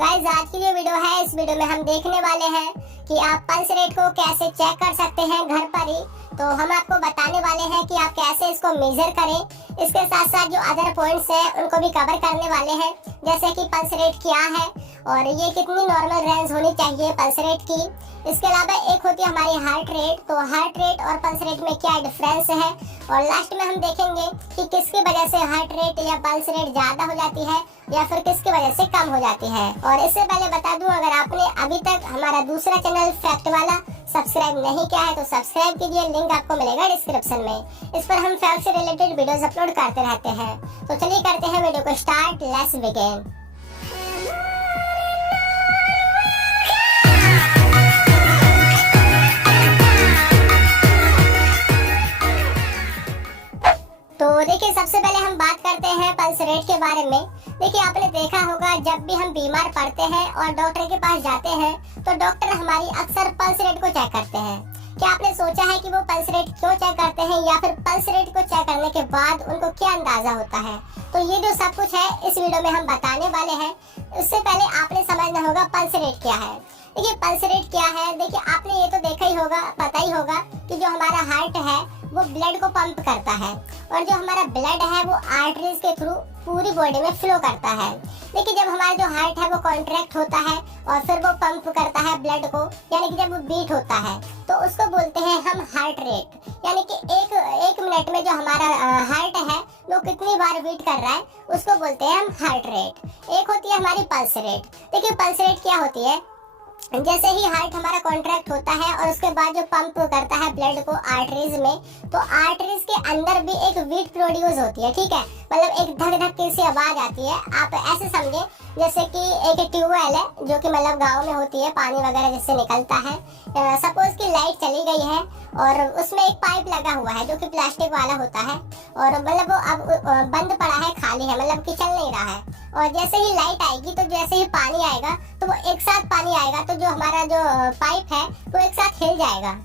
Guys आज की जो वीडियो है, इस वीडियो में हम देखने वाले हैं कि आप पल्स रेट को कैसे चेक कर सकते हैं घर पर ही। तो हम आपको बताने वाले हैं कि आप कैसे इसको मेजर करें। इसके साथ साथ जो अदर पॉइंट्स हैं उनको भी कवर करने वाले हैं, जैसे कि पल्स रेट क्या है और ये कितनी नॉर्मल रेंज होनी चाहिए पल्स रेट की। इसके अलावा एक होती है हमारी हार्ट रेट, तो हार्ट रेट और पल्स रेट में क्या डिफरेंस है, और लास्ट में हम देखेंगे कि किसकी वजह से हार्ट रेट या पल्स रेट ज्यादा हो जाती है या फिर किसकी वजह से कम हो जाती है। और इससे पहले बता दूं, अगर आपने अभी तक हमारा दूसरा चैनल फैक्ट वाला सब्सक्राइब नहीं किया है तो सब्सक्राइब कीजिए, लिंक आपको मिलेगा डिस्क्रिप्शन में। इस पर हम फैक्ट से रिलेटेड वीडियोस अपलोड करते रहते हैं। तो चलिए करते हैं वीडियो को स्टार्ट, लेट्स बिगिन। तो देखिए, सबसे पहले हम बात करते हैं पल्स रेट के बारे में। देखिए, आपने देखा होगा जब भी हम बीमार पड़ते हैं और डॉक्टर के पास जाते हैं तो डॉक्टर हमारी अक्सर पल्स रेट को चेक करते हैं। क्या आपने सोचा है कि वो पल्स रेट क्यों चेक करते हैं या फिर पल्स रेट को चेक करने के बाद उनको क्या अंदाजा होता है? तो ये जो सब कुछ है इस वीडियो में हम बताने वाले हैं। उससे पहले आपने समझना होगा पल्स रेट क्या है। देखिए, पल्स रेट क्या है, देखिए आपने ये तो देखा ही होगा, पता ही होगा कि जो हमारा हार्ट है वो ब्लड को पंप करता है और जो हमारा ब्लड है वो आर्टरीज के थ्रू पूरी बॉडी में फ्लो करता है। देखिए, जब हमारा जो हार्ट है वो कॉन्ट्रैक्ट होता है और फिर वो पंप करता है ब्लड को, यानी कि जब वो बीट होता है तो उसको बोलते हैं हम हार्ट रेट। यानी कि एक मिनट में जो हमारा हार्ट है वो कितनी बार बीट कर रहा है उसको बोलते हैं हम हार्ट रेट। एक होती है हमारी पल्स रेट। देखिए, पल्स रेट क्या होती है, जैसे ही हार्ट हमारा कॉन्ट्रैक्ट होता है और उसके बाद जो पंप करता है ब्लड को आर्टरीज में, तो आर्टरीज के अंदर भी एक बीट प्रोड्यूस होती है। ठीक है, मतलब एक धक धक की सी आवाज आती है। आप ऐसे समझे जैसे कि एक ट्यूबवेल है जो कि मतलब गांव में होती है, पानी वगैरह जिससे निकलता है। सपोज की लाइट चली गई है और उसमें एक पाइप लगा हुआ है जो कि प्लास्टिक वाला होता है और मतलब वो अब बंद पड़ा है, खाली है, मतलब कि चल नहीं रहा है। और जैसे ही लाइट आएगी तो जैसे ही पानी आएगा तो वो एक साथ पानी आएगा, तो जो हमारा जो पाइप है वो एक साथ हिल जाएगा,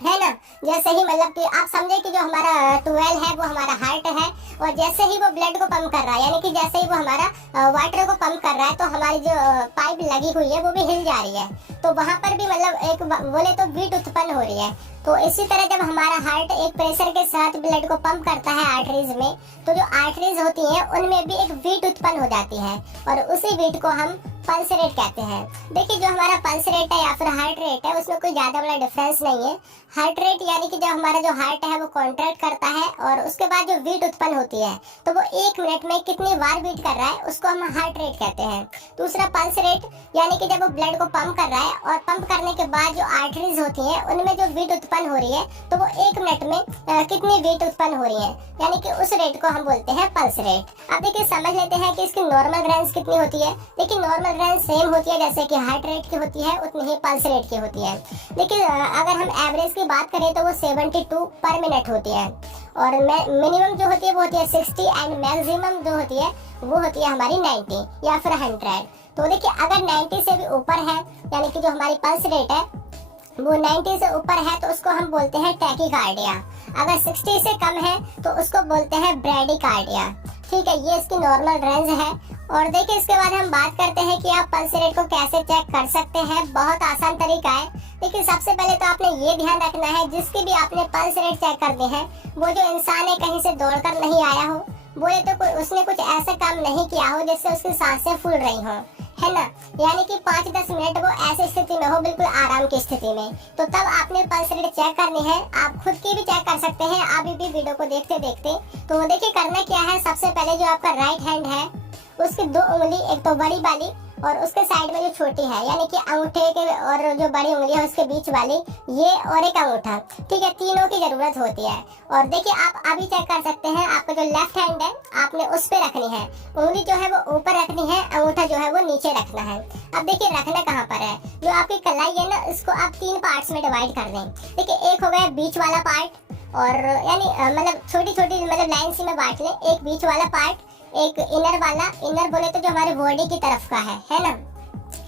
है ना। जैसे ही मतलब कि आप समझे कि जो हमारा ट्यूबवेल है वो हमारा हार्ट है और जैसे ही वो ब्लड को पंप कर रहा है, यानी कि जैसे ही वो हमारा वाटर को पंप कर रहा है तो हमारी जो पाइप लगी हुई है वो भी हिल जा रही है। तो वहां पर भी मतलब एक बोले तो बीट उत्पन्न हो रही है। तो इसी तरह जब हमारा हार्ट एक प्रेशर के साथ ब्लड को पंप करता है आर्टरीज में, तो जो आर्टरीज होती हैं उनमें भी एक बीट उत्पन्न हो जाती है और उसी बीट को हम पल्स रेट कहते हैं। देखिए, जो हमारा पल्स रेट है या फिर हार्ट रेट है उसमें कोई ज्यादा बड़ा डिफरेंस नहीं है। हार्ट रेट यानी कि जब हमारा जो हार्ट है वो कॉन्ट्रैक्ट करता है और उसके बाद जो बीट उत्पन्न होती है तो वो एक मिनट में कितनी बार बीट कर रहा है उसको हम हार्ट रेट कहते हैं। दूसरा पल्स रेट यानी कि जब वो ब्लड को पंप कर रहा है और पंप करने के बाद जो आर्टरीज होती हैं उनमें जो बीट उत्पन्न हो रही है तो वो एक मिनट में कितनी बीट उत्पन्न हो रही है, यानी कि उस रेट को हम बोलते हैं पल्स रेट। अब देखिए, समझ लेते हैं कि इसकी नॉर्मल रेंज कितनी होती है। देखिए, नॉर्मल रेंज सेम होती है जैसे कि हार्ट रेट की होती है उतनी ही पल्स रेट की होती है। लेकिन अगर हम एवरेज की बात करें तो वो 72 पर मिनट होती है और मिनिमम जो होती है वो होती है 60 एंड मैक्सिमम जो होती है वो होती है हमारी 90 या फिर 100। तो देखिए, अगर 90 से भी ऊपर है यानी कि जो हमारी पल्स रेट है वो 90 से ऊपर है तो उसको हम बोलते हैं टैकीकार्डिया। अगर 60 से कम है तो उसको बोलते हैं ब्रैडीकार्डिया। ठीक है, ये इसकी नॉर्मल रेंज है। और देखिए, इसके बाद हम बात करते हैं कि आप पल्स रेट को कैसे चेक कर सकते हैं। बहुत आसान तरीका है। देखिए, सबसे पहले तो आपने ये ध्यान रखना है जिसकी भी आपने पल्स रेट चेक करनी है वो जो इंसान है कहीं से दौड़कर नहीं आया हो, बोले तो उसने कुछ ऐसा काम नहीं किया हो जिससे उसकी सांसें फूल रही हो, है ना। यानी कि 5-10 मिनट वो ऐसी स्थिति में हो, बिल्कुल आराम की स्थिति में, तो तब आपने पल्स रेट चेक करनी है। आप खुद की भी चेक कर सकते हैं अभी भी वीडियो को देखते देखते। तो देखिए, करना क्या है, सबसे पहले जो आपका राइट हैंड है उसकी 2 उंगली, एक तो बड़ी वाली और उसके साइड में जो छोटी है यानी कि अंगूठे के और जो बड़ी उंगली है उसके बीच वाली, ये और एक अंगूठा, ठीक है, तीनों की जरूरत होती है। और देखिए, आप अभी चेक कर सकते हैं, आपका जो लेफ्ट हैंड है आपने उस पे रखनी है, उंगली जो है वो ऊपर रखनी है, अंगूठा जो है वो नीचे रखना है। अब देखिए, रखना कहाँ पर है, जो आपकी कलाई है ना इसको आप 3 पार्ट्स में डिवाइड कर दें। देखिए, एक हो गया बीच वाला पार्ट और यानी मतलब छोटी छोटी मतलब लाइन सी में बांट लें, एक बीच वाला पार्ट, एक इनर वाला, इनर बोले तो जो हमारे बॉडी की तरफ का है ना,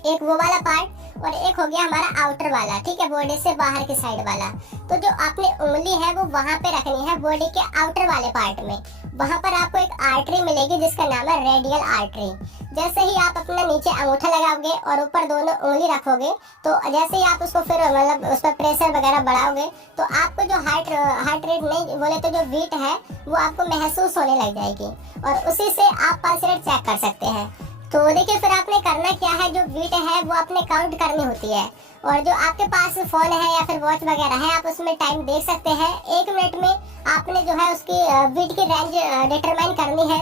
एक वो वाला पार्ट और एक हो गया हमारा आउटर वाला, ठीक है, बॉडी से बाहर की साइड वाला। तो जो आपने उंगली है वो वहां पे रखनी है बॉडी के आउटर वाले पार्ट में, वहाँ पर आपको एक आर्टरी मिलेगी जिसका नाम है रेडियल आर्टरी। जैसे ही आप अपना नीचे अंगूठा लगाओगे और ऊपर दोनों उंगली रखोगे, तो जैसे ही आप उसको फिर मतलब उस पर प्रेशर वगैरह बढ़ाओगे, तो आपको जो हार्ट रेट नहीं बोले तो जो बीट है वो आपको महसूस होने लग जाएगी और उसी से आप पल्स रेट चेक कर सकते हैं। तो देखिए फिर आपने करना क्या है, जो बीट है वो आपने काउंट करनी होती है और जो आपके पास फोन है या फिर वॉच वगैरह है आप उसमें टाइम देख सकते हैं। 1 मिनट में आपने जो है उसकी बीट की रेंज डिटरमाइन करनी है।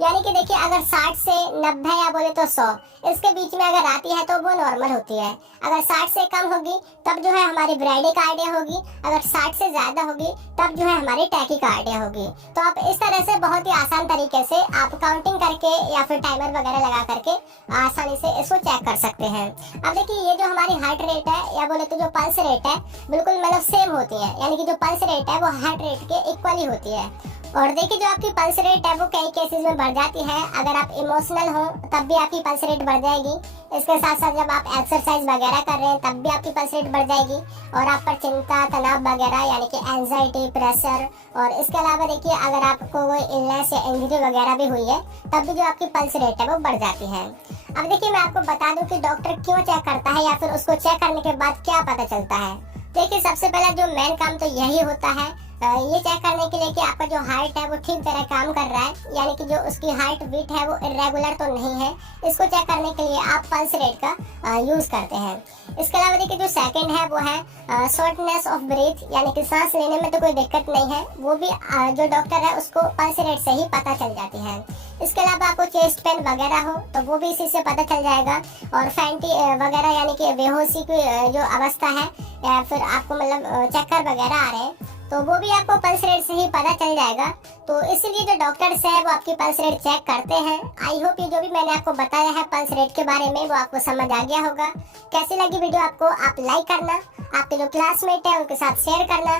यानी कि देखिए अगर 60 से 90 या बोले तो 100 इसके बीच में अगर आती है तो वो नॉर्मल होती है। अगर 60 से कम होगी तब जो है हमारी ब्राइडिकार्डिया होगी, अगर 60 से ज्यादा होगी तब जो है हमारी टैकीकार्डिया होगी। तो आप इस तरह से बहुत ही आसान तरीके से आप काउंटिंग करके या फिर टाइमर वगैरह लगा करके आसानी से इसको चेक कर सकते हैं। अब देखिए ये जो हमारी हार्ट रेट है या बोले तो जो पल्स रेट है बिल्कुल मतलब सेम होती है, यानी कि जो पल्स रेट है वो हार्ट रेट के इक्वली होती है। और देखिए जो आपकी पल्स रेट है वो कई केसेस में बढ़ जाती है। अगर आप इमोशनल हो तब भी आपकी पल्स रेट बढ़ जाएगी। इसके साथ साथ जब आप एक्सरसाइज वगैरह कर रहे हैं तब भी आपकी पल्स रेट बढ़ जाएगी। और आप पर चिंता तनाव वगैरह यानी कि एंजाइटी प्रेशर, और इसके अलावा देखिए अगर आपको कोई इलनेस या इंजरी वगैरह भी हुई है तब भी जो आपकी पल्स रेट है वो बढ़ जाती है। अब देखिए मैं आपको बता दूं कि डॉक्टर क्यों चेक करता है या फिर उसको चेक करने के बाद क्या पता चलता है। देखिए सबसे पहला जो मेन काम तो यही होता है ये चेक करने के लिए कि आपका जो हार्ट है वो ठीक तरह काम कर रहा है, यानी कि जो उसकी हार्ट बीट है वो इरेगुलर तो नहीं है। इसको चेक करने के लिए आप पल्स रेट का यूज करते हैं। इसके अलावा देखिए जो सेकंड है वो है शॉर्टनेस ऑफ ब्रीथ, यानी कि सांस लेने में तो कोई दिक्कत नहीं है, वो भी जो डॉक्टर है उसको पल्स रेट से ही पता चल जाती है। इसके अलावा आपको चेस्ट पेन वगैरह हो तो वो भी इसी से पता चल जाएगा। और फैंटी वगैरह यानी कि बेहोशी की जो अवस्था है या फिर आपको मतलब चक्कर वगैरह आ रहे हैं तो वो भी आपको पल्स रेट से ही पता चल जाएगा। तो इसलिए जो डॉक्टर्स है वो आपकी पल्स रेट चेक करते हैं। आई होप ये जो भी मैंने आपको बताया है पल्स रेट के बारे में वो आपको समझ आ गया होगा। कैसी लगी वीडियो आपको आप लाइक करना, आपके जो क्लासमेट है उनके साथ शेयर करना।